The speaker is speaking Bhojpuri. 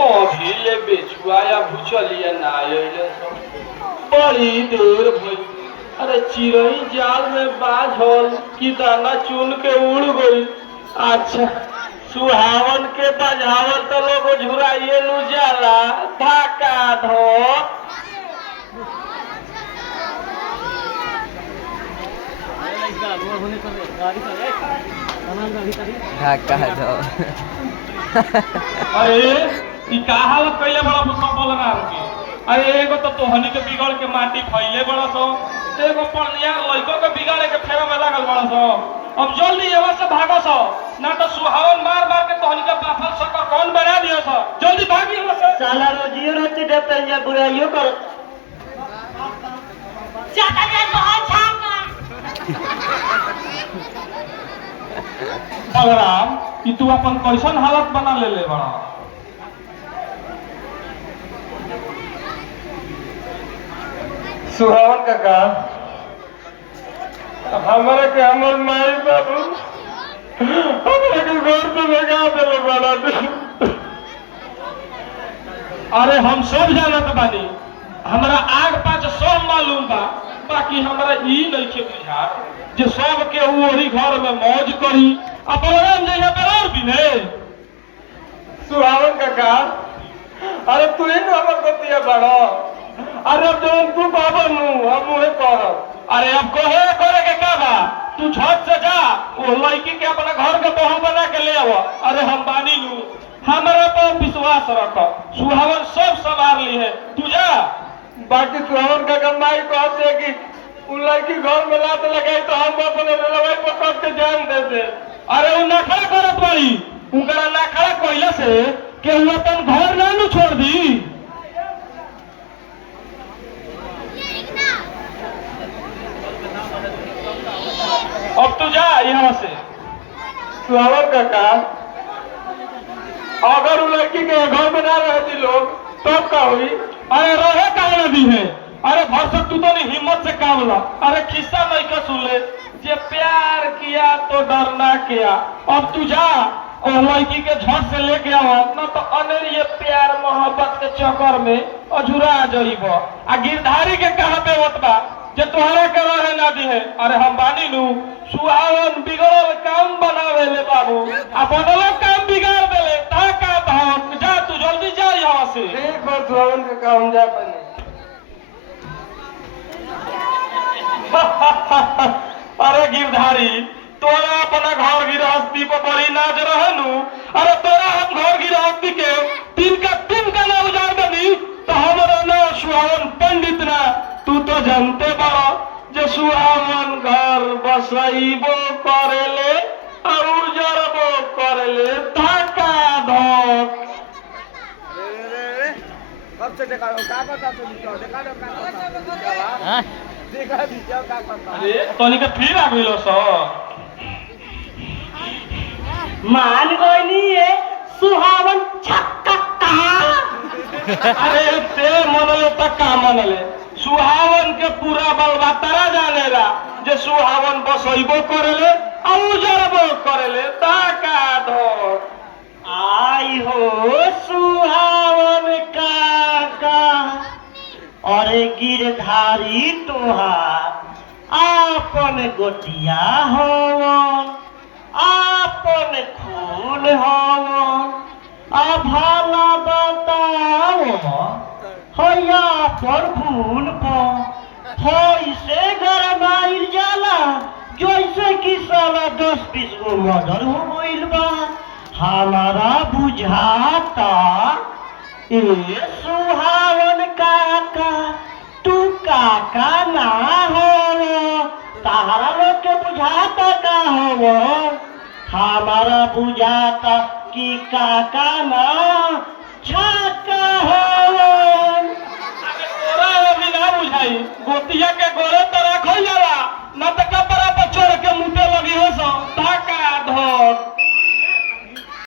अभी ले बेचुआ या भूचलिया ना आइले बड़ी देर भई। अरे चिड़ई जाल में बाझल कि दाना चुन के उड़ गई। अच्छा सुहावन के बजावल तो लोग झुराइए नु जाला धाका धो। ढाका दो। अरे ई का हालत कइले बड़ा सबल राम के। अरे एगो तो तोहनी के बिगड़ के माटी खइले बड़ा सो, एगो पनिया लइको के बिगाड़े के फेरा में लागल बड़ा सो। अब जल्दी एवा से भागो सो, ना तो सुहावन मार मार के तोहनी के बाफल सकर कौन बना दियो सो। जल्दी भागी एवा से। साला रोजियो रोटी देते या बुराइयो कर। चाचा ने बहुत छापा। बलराम कि तू अपन कैसन हालत बना ले बड़ा। सुहावन काका हमारे के हमर माई बाबू हमारे के घर से भगा देले बड़ा। अरे हम सब जानत बानी, हमरा आग पाछ सब मालूम बा, बाकी हमरा ई नइखे बुझात जे सब के ओही घर में मौज करी अपन राम जइया बराबर भी ने। सुहावन काका अरे तू ही न हमर गोतिया बड़ा। अरे अब जब तू बाबा नु हम मुहे करब। अरे अब कहे करे के का बा, तू झट से जा ओ लड़की के अपना घर के बहू बना के ले आव। अरे हम बानी नु, हमरा पर विश्वास रख, सुहावन सब संभाल ली है, तू जा। बाकी सुहावन काका माई कहते है कि उ लड़की घर में लात लगाई तो हम अपने लड़ाई पकड़ के जान दे दे। अरे उ नखरा करत बाड़ी, उनकरा नखरा कइला से के उ अपन घर ना नु छोड़ दी। अब तू जा यहाँ से। सुहावन काका अगर उ लड़की के घर में ना रहती लोग तब का हुई। अरे रहे कहा नदी है। अरे भरसक तू तो नहीं हिम्मत से काम ला। अरे किस्सा नहीं का सुन ले, जे प्यार किया तो डरना किया। अब तू जा और लड़की के झट से लेके आओ, ना तो अनेर ये प्यार मोहब्बत के चक्कर में अझुरा जाइब। आ गिरधारी के कहा पे बा जे तोहरा के रहे ना दी है। अरे हम बानी नु, सुहावन बिगड़ल काम बनावे ले बाबू, आ बदल काम बिगाड़ देले धाका धाक। जा तू जल्दी जा यहाँ से। ठीक बात सुहावन काका हम जा बने। अरे गिरधारी तोरा अपना घर गृहस्थी पर बड़ी नाज रहनु। अरे तोरा हम घर गृहस्थी के तीन का ना उजाड़ देनी तो हमारा ना सुहावन पंडित ना। तू तो जानते बड़ा जे सुहावन घर बसइबो करेले और उजड़बो करेले धाका धक। कब से देखा का करता तू देखा देखा दीजिए का करता। अरे तोनी के फिर आ गइलो सो। मान गइनी है सुहावन छक्का। अरे ते मनले तक का मनले, सुहावन के पूरा बलवा तारा जानेला जे सुहावन बसइबो करेले और उजड़बो करेले धाका धक। आई हो सुहावन काका अरे गिरधारी तोहार आपन गोटिया होवन, आपन खून होवन। भला बताओ हैया पर खून पर होइसे गरमाइल जाला जैसे कि साला 10-20 गो मर्डर हो गइल बा। हमारा बुझाता ए सुहावन काका तू काका ना हो, तारा लोग के बुझाता का हो। हमारा बुझाता कि काका ना छक्का हो। तोरा अभी ना बुझाई, गोतिया के गोरे